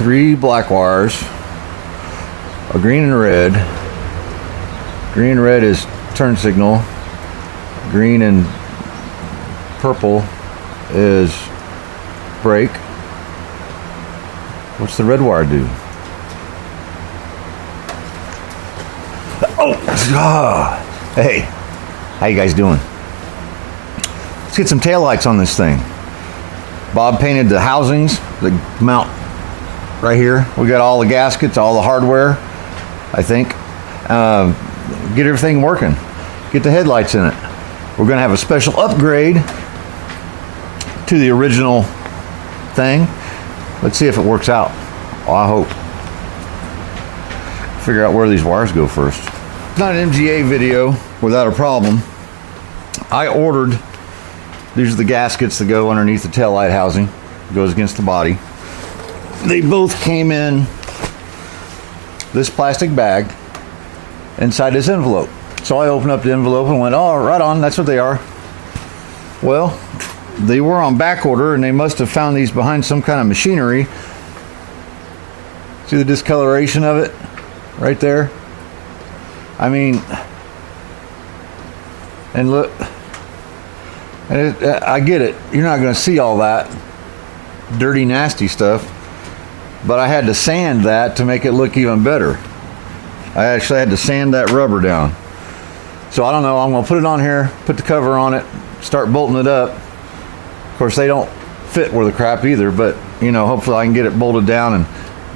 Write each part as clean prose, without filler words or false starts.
3 black wires, a green and red. Green and red is turn signal. Green and purple is brake. What's the red wire do? Oh, hey, how you guys doing? Let's get some taillights on this thing. Bob painted the housings that mount right here. We got all the gaskets, all the hardware, I think. Get everything working. Get the headlights in it. We're gonna have a special upgrade to the original thing. Let's see if it works out. Well, I hope. Figure out where these wires go first. It's not an MGA video without a problem. I ordered, these are the gaskets that go underneath the taillight housing. It goes against the body. They both came in this plastic bag inside this envelope. So I opened up the envelope and went, oh, right on, that's what they are. Well, they were on back order and they must have found these behind some kind of machinery. See the discoloration of it right there? I mean, and look, and I get it. You're not going to see all that dirty, nasty stuff, but I had to sand that to make it look even better. I actually had to sand that rubber down. So I don't know, I'm going to put it on here, put the cover on it, start bolting it up. Of course, they don't fit worth a crap either, but, you know, hopefully I can get it bolted down and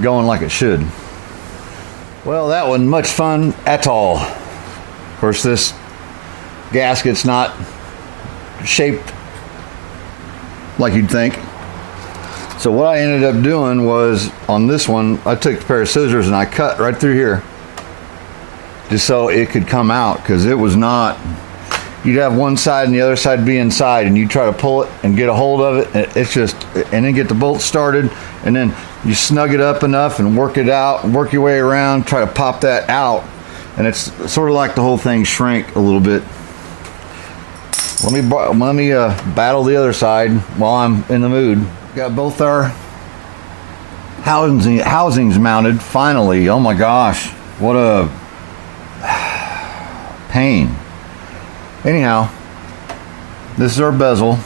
going like it should. Well, that wasn't much fun at all. Of course, this gasket's not shaped like you'd think. So what I ended up doing was, on this one, I took a pair of scissors and I cut right through here just so it could come out, because it was not, you'd have one side and the other side be inside and you try to pull it and get a hold of it, and it's just, and then get the bolt started, and then you snug it up enough and work it out and work your way around, try to pop that out, and it's sort of like the whole thing shrank a little bit. Let me battle the other side while I'm in the mood. Got both our housings mounted finally. Oh my gosh, what a pain. Anyhow, this is our bezel.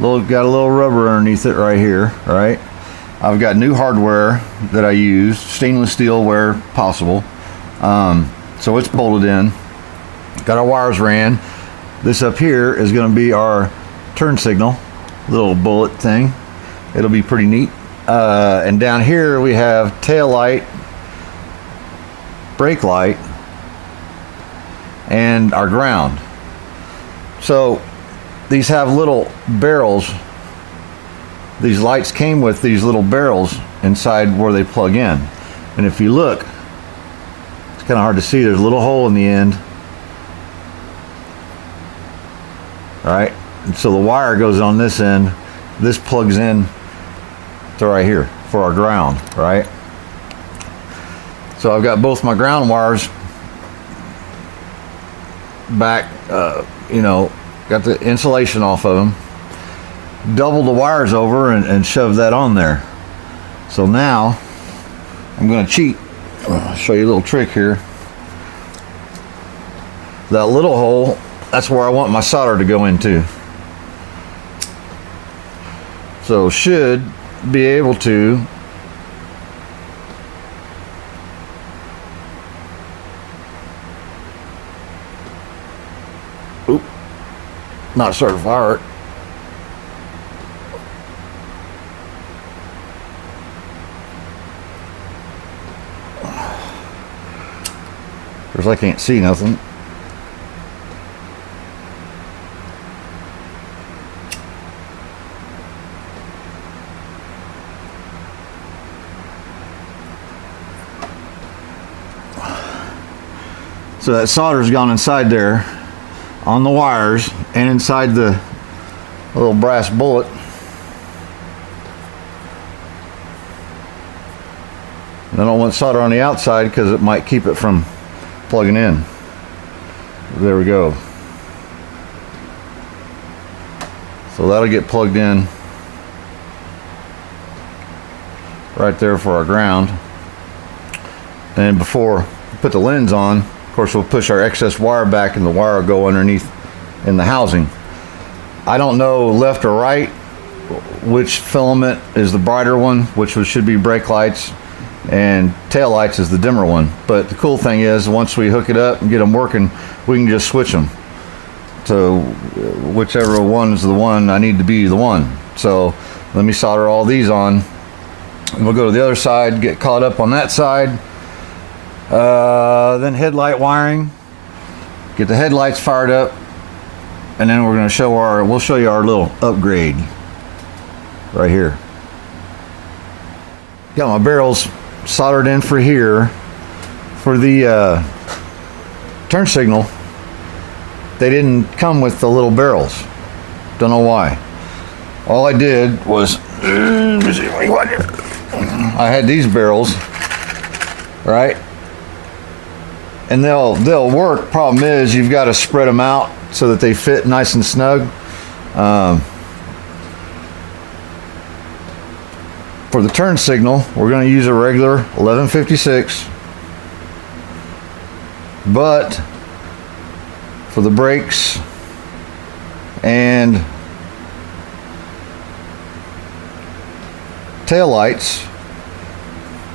Got a little rubber underneath it right here, right? I've got new hardware that I use, stainless steel where possible. So it's bolted in. Got our wires ran. This up here is going to be our turn signal, little bullet thing. It'll be pretty neat. And down here we have tail light, brake light, and our ground. So these have little barrels. These lights came with these little barrels inside where they plug in. And if you look, it's kind of hard to see. There's a little hole in the end. All right, and so the wire goes on this end. This plugs in to right here for our ground, right? So I've got both my ground wires back, you know, got the insulation off of them, double the wires over and shove that on there. So now I'm going to cheat. I'll show you a little trick here. That little hole, that's where I want my solder to go into. So should be able to not start a fire. Of course, I can't see nothing. So that solder's gone inside there on the wires and inside the little brass bullet. And I don't want solder on the outside because it might keep it from plugging in. There we go. So that'll get plugged in right there for our ground. And before we put the lens on, of course, we'll push our excess wire back and the wire will go underneath in the housing. I don't know left or right which filament is the brighter one, which should be brake lights, and tail lights is the dimmer one. But the cool thing is, once we hook it up and get them working, we can just switch them to whichever one is the one I need to be the one. So let me solder all these on, and we'll go to the other side, get caught up on that side. Then headlight wiring, get the headlights fired up, and then we're going to we'll show you our little upgrade right here. Got my barrels soldered in for here. For the turn signal, they didn't come with the little barrels. Don't know why. All I did was I had these barrels, right? And they'll work. Problem is, you've got to spread them out so that they fit nice and snug. For the turn signal, we're going to use a regular 1156, but for the brakes and tail lights,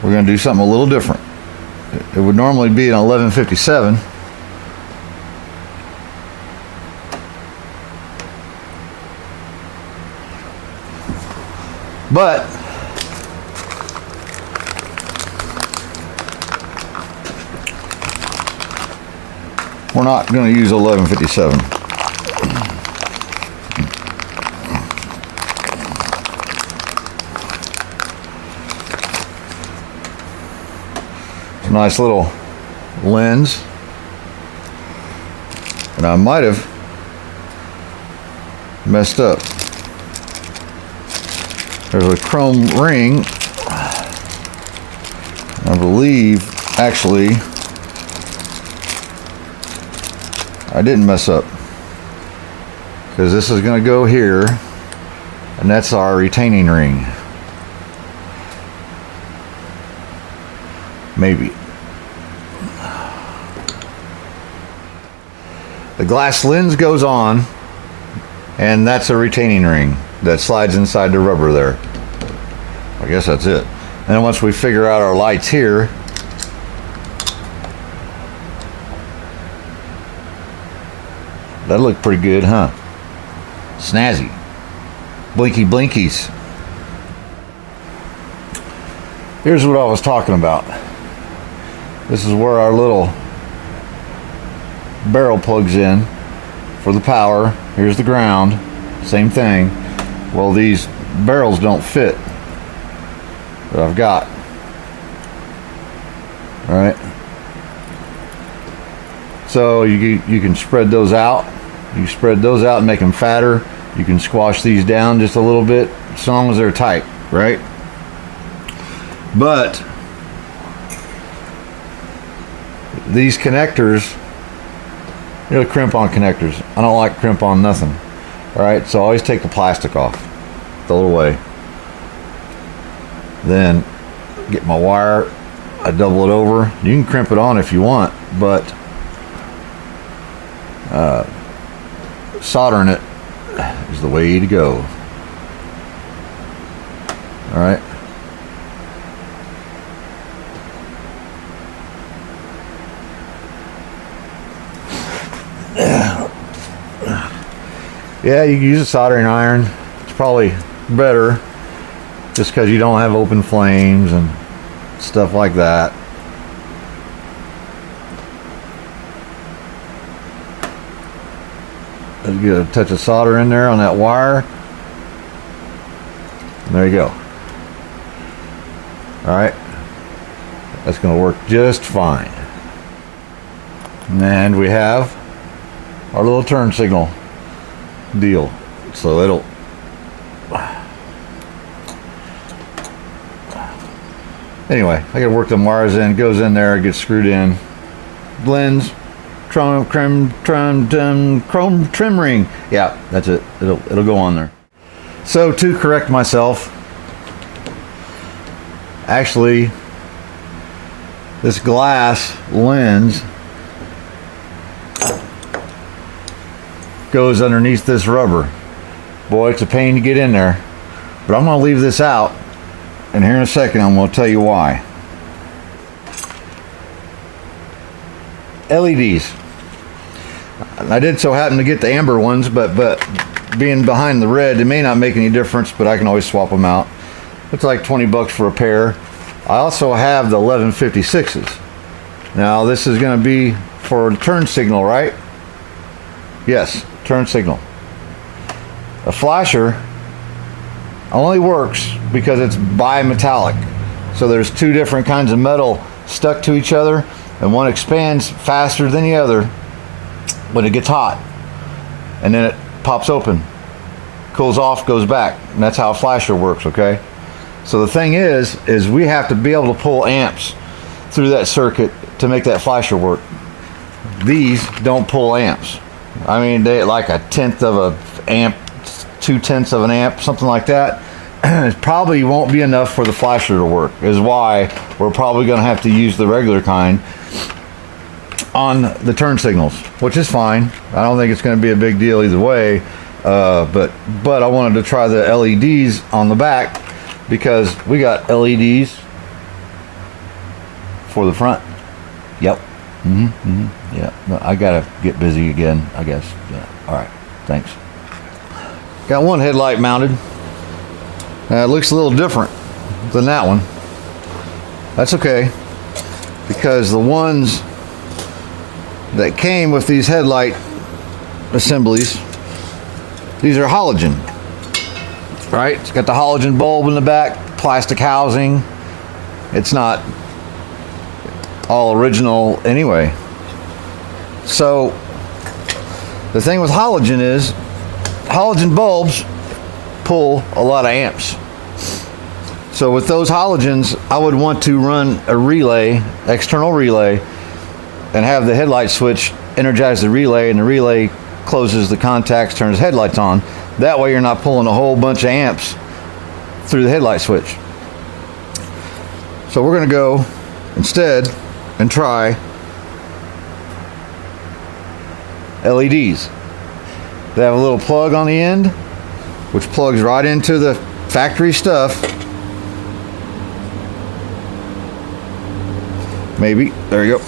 we're going to do something a little different. It would normally be an 1157, but we're not going to use 1157. It's a nice little lens, and I might have messed up. There's a chrome ring, I believe. Actually, I didn't mess up, because this is going to go here, and that's our retaining ring. Maybe. The glass lens goes on, and that's a retaining ring that slides inside the rubber there. I guess that's it. And then once we figure out our lights here, that looked pretty good, huh? Snazzy. Blinky blinkies. Here's what I was talking about. This is where our little barrel plugs in for the power. Here's the ground. Same thing. Well, these barrels don't fit that I've got. All right. So you can spread those out. You spread those out and make them fatter. You can squash these down just a little bit, as long as they're tight, right? But these connectors, you know, crimp on connectors. I don't like crimp on nothing. All right, so I always take the plastic off, throw it away. Then get my wire, I double it over. You can crimp it on if you want, but soldering it is the way to go. All right. Yeah, you can use a soldering iron. It's probably better, just because you don't have open flames and stuff like that. Let's get a touch of solder in there on that wire. And there you go. All right, that's going to work just fine. And we have our little turn signal deal. So it'll anyway, I gotta work the wires in. It goes in there, it gets screwed in. Lens, chrome trim ring. Yeah, that's it. It'll go on there. So to correct myself, actually, this glass lens goes underneath this rubber. Boy, it's a pain to get in there. But I'm going to leave this out, and here in a second I'm going to tell you why. LEDs. I did so happen to get the amber ones, but being behind the red, it may not make any difference, but I can always swap them out. It's like 20 bucks for a pair. I also have the 1156s. Now this is going to be for turn signal, right? Yes, turn signal. A flasher only works because it's bimetallic. So there's two different kinds of metal stuck to each other, and one expands faster than the other when it gets hot, and then it pops open, cools off, goes back, and that's how a flasher works. Okay, so the thing is we have to be able to pull amps through that circuit to make that flasher work. These don't pull amps. I mean, they like a tenth of an amp, 2/10 of an amp, something like that. It probably won't be enough for the flasher to work, is why we're probably going to have to use the regular kind on the turn signals, which is fine. I don't think it's going to be a big deal either way, but I wanted to try the LEDs on the back because we got LEDs for the front. Yep. Yeah, I gotta get busy again, I guess. Yeah. All right, thanks. Got one headlight mounted. It looks a little different than that one. That's okay, because the ones that came with these headlight assemblies, these are halogen, right? It's got the halogen bulb in the back, plastic housing. It's not all original anyway. So the thing with halogen is halogen bulbs pull a lot of amps. So with those halogens, I would want to run a relay, external relay, and have the headlight switch energize the relay, and the relay closes the contacts, turns headlights on. That way you're not pulling a whole bunch of amps through the headlight switch. So we're going to go instead and try LEDs. They have a little plug on the end, which plugs right into the factory stuff. Maybe. There you go.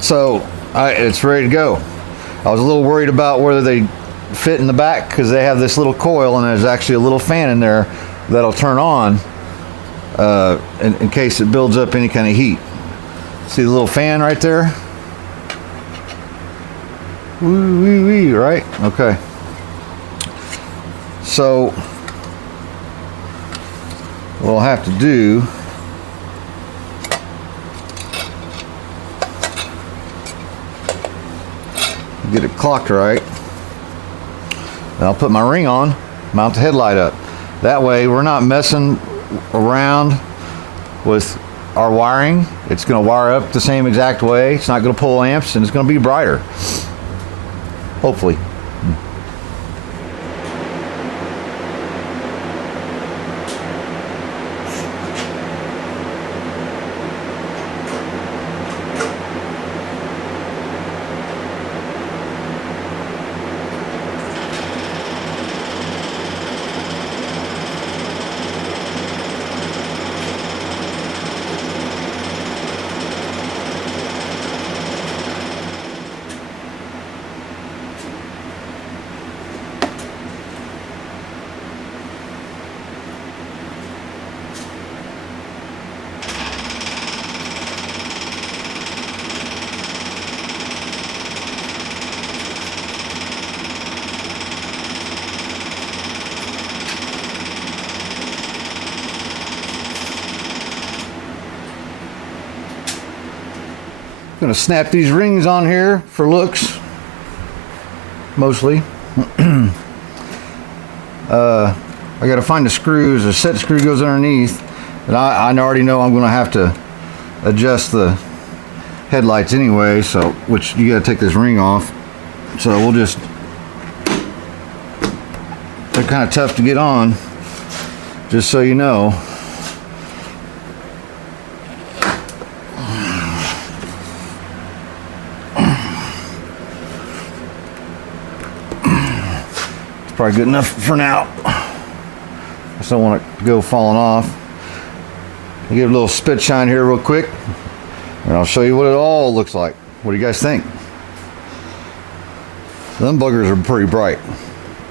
So it's ready to go. I was a little worried about whether they fit in the back because they have this little coil, and there's actually a little fan in there that'll turn on in case it builds up any kind of heat. See the little fan right there? Wee, wee, wee, right? Okay. So what I'll have to do, get it clocked right. Then I'll put my ring on, mount the headlight up. That way we're not messing around with our wiring. It's going to wire up the same exact way. It's not going to pull amps, and it's going to be brighter. Hopefully. Gonna snap these rings on here for looks, mostly. I gotta find the screws. A set screw goes underneath, and I already know I'm gonna have to adjust the headlights anyway, so which you gotta take this ring off. So we'll just, they're kind of tough to get on, just so you know. Probably good enough for now. Just don't want it to go falling off. I'll give it a little spit shine here real quick, and I'll show you what it all looks like. What do you guys think? Them buggers are pretty bright.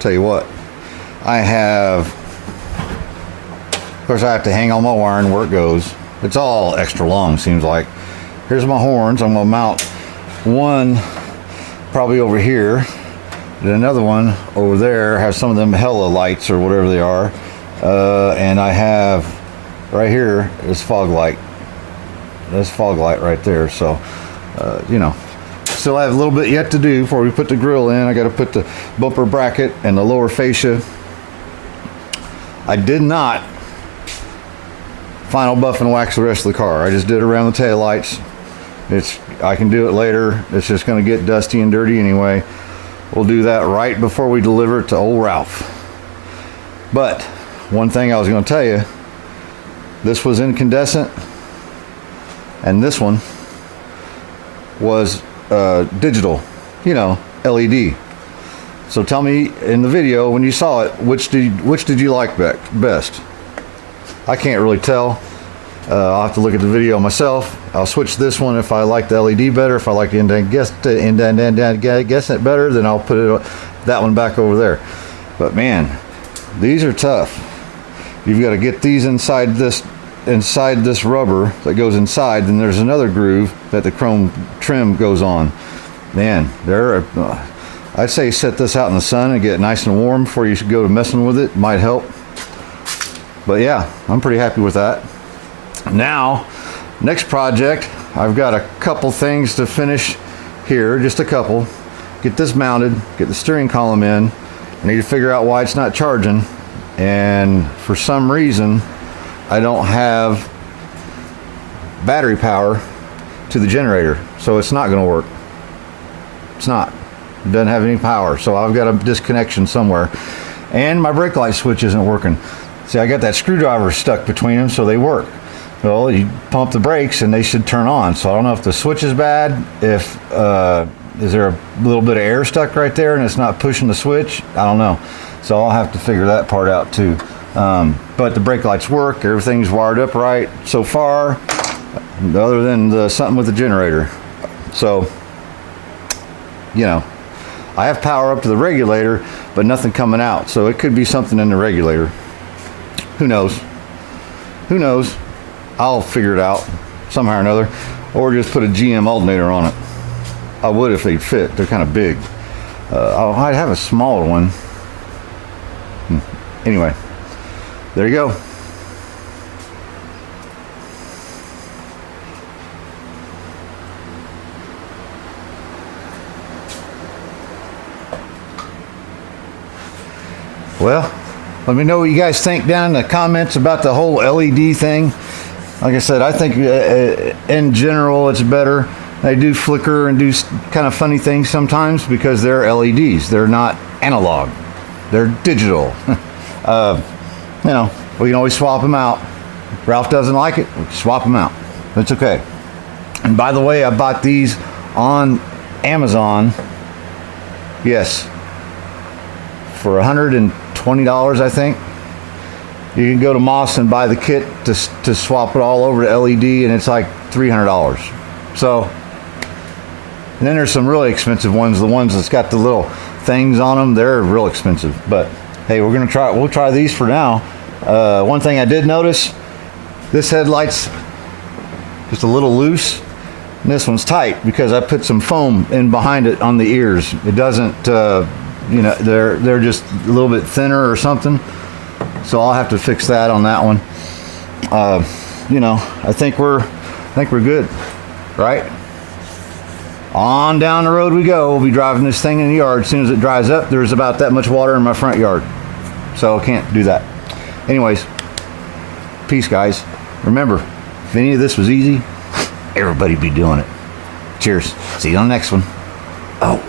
Tell you what, I have, of course I have to hang all my wiring where it goes. It's all extra long, seems like. Here's my horns. I'm gonna mount one probably over here, then another one over there, have some of them hella lights or whatever they are, and I have right here this fog light. That's fog light right there. So you know, still have a little bit yet to do before we put the grill in. I got to put the bumper bracket and the lower fascia. I did not final buff and wax the rest of the car. I just did around the taillights. I can do it later. It's just going to get dusty and dirty anyway. We'll do that right before we deliver it to old Ralph. But one thing I was going to tell you, this was incandescent and this one was digital, you know, LED. So tell me in the video when you saw it, which did you like best? I can't really tell. I'll have to look at the video myself. I'll switch this one if I like the LED better. If I like the incandescent better, then I'll put that one back over there. But man, these are tough. You've got to get these inside this rubber that goes inside. Then there's another groove that the chrome trim goes on. Man, I'd say set this out in the sun and get it nice and warm before you go to messing with it. Might help. But yeah, I'm pretty happy with that. Now, next project, I've got a couple things to finish here, just a couple. Get this mounted, get the steering column in. I need to figure out why it's not charging, and for some reason I don't have battery power to the generator, so it's not going to work. It's not. It doesn't have any power, so I've got a disconnection somewhere, and my brake light switch isn't working. See, I got that screwdriver stuck between them, so they work. Well, you pump the brakes and they should turn on. So I don't know if the switch is bad, if is there a little bit of air stuck right there and it's not pushing the switch? I don't know. So I'll have to figure that part out too. But the brake lights work, everything's wired up right so far, other than something with the generator. So, you know, I have power up to the regulator, but nothing coming out. So it could be something in the regulator. Who knows? Who knows? I'll figure it out somehow or another, or just put a GM alternator on it. I would if they'd fit. They're kind of big. I'd have a smaller one. Anyway, there you go. Well, let me know what you guys think down in the comments about the whole LED thing. Like I said, I think in general it's better. They do flicker and do kind of funny things sometimes because they're LEDs. They're not analog. They're digital. You know, we can always swap them out. If Ralph doesn't like it, we can swap them out. That's okay. And by the way, I bought these on Amazon. Yes. For $120, I think. You can go to Moss and buy the kit to swap it all over to LED, and it's like $300. So, and then there's some really expensive ones. The ones that's got the little things on them, they're real expensive. But hey, we'll try these for now. One thing I did notice, this headlight's just a little loose, and this one's tight because I put some foam in behind it on the ears. It doesn't, you know, they're just a little bit thinner or something. So I'll have to fix that on that one. You know, I think we're good, right? On down the road we go. We'll be driving this thing in the yard. As soon as it dries up, there's about that much water in my front yard, so I can't do that. Anyways, peace, guys. Remember, if any of this was easy, everybody'd be doing it. Cheers. See you on the next one. Oh.